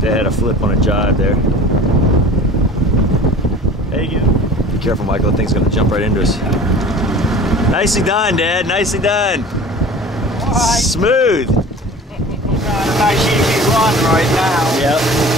They had a flip on a jibe there. There you go. Be careful, Michael. That thing's going to jump right into us. Nicely done, Dad. Nicely done. All right. Smooth. Got a nice easy run right now. Yep.